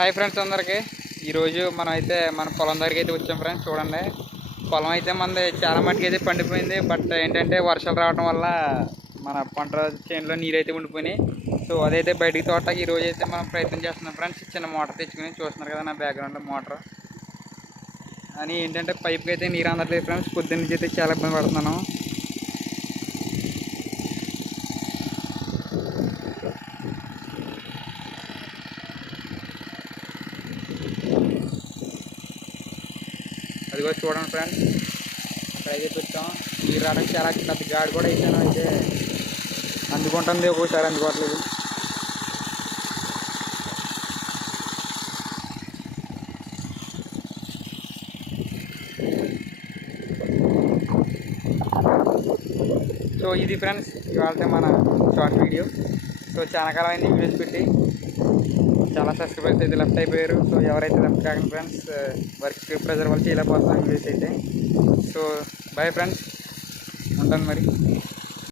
Hi friends అందరికీ ఈరోజు మనం అయితే మన పొలం దగ్గరికి అయితే వచ్చాం ఫ్రెండ్స్. చూడండి, పొలం అయితే మనది చాలా మట్టుకు అయితే పండిపోయింది. బట్ ఏంటంటే వర్షాలు రావడం వల్ల మన పంట చేనులో నీరు అయితే ఉండిపోయినాయి. సో అదైతే బయటికి తోటకి ఈరోజు అయితే మనం ప్రయత్నం చేస్తున్నాం ఫ్రెండ్స్. చిన్న మోటార్ తెచ్చుకుని చూస్తున్నారు కదా నా బ్యాక్గ్రౌండ్లో మోటార్ అని. ఏంటంటే పైప్కి అయితే నీరు అందట్లేదు ఫ్రెండ్స్. పొద్దున్న నుంచి అయితే చాలా ఇబ్బంది పడుతున్నాను. అది కూడా చూడండి ఫ్రెండ్స్, అక్కడైతే పెట్టాం. నీరు రావడానికి చాలా పెద్ద గాడి కూడా వేసాను. అయితే అందుకుంటుంది, ఒక్కోసారి అందుకోవట్లేదు. సో ఇది ఫ్రెండ్స్ ఇవాళ మన షార్ట్ వీడియో. సో చాలా కాలం అయింది వీడియోస్ పెట్టి, చాలా సబ్స్క్రైబర్స్ అయితే లెఫ్ట్ అయిపోయారు. సో ఎవరైతే లెఫ్ట్ కాకండి ఫ్రెండ్స్, వర్క్ ప్రెజర్ వల్ల చేయలేకపోతున్నాం వీడియోస్ అయితే. సో బాయ్ ఫ్రెండ్స్, ఉంటాను మరి.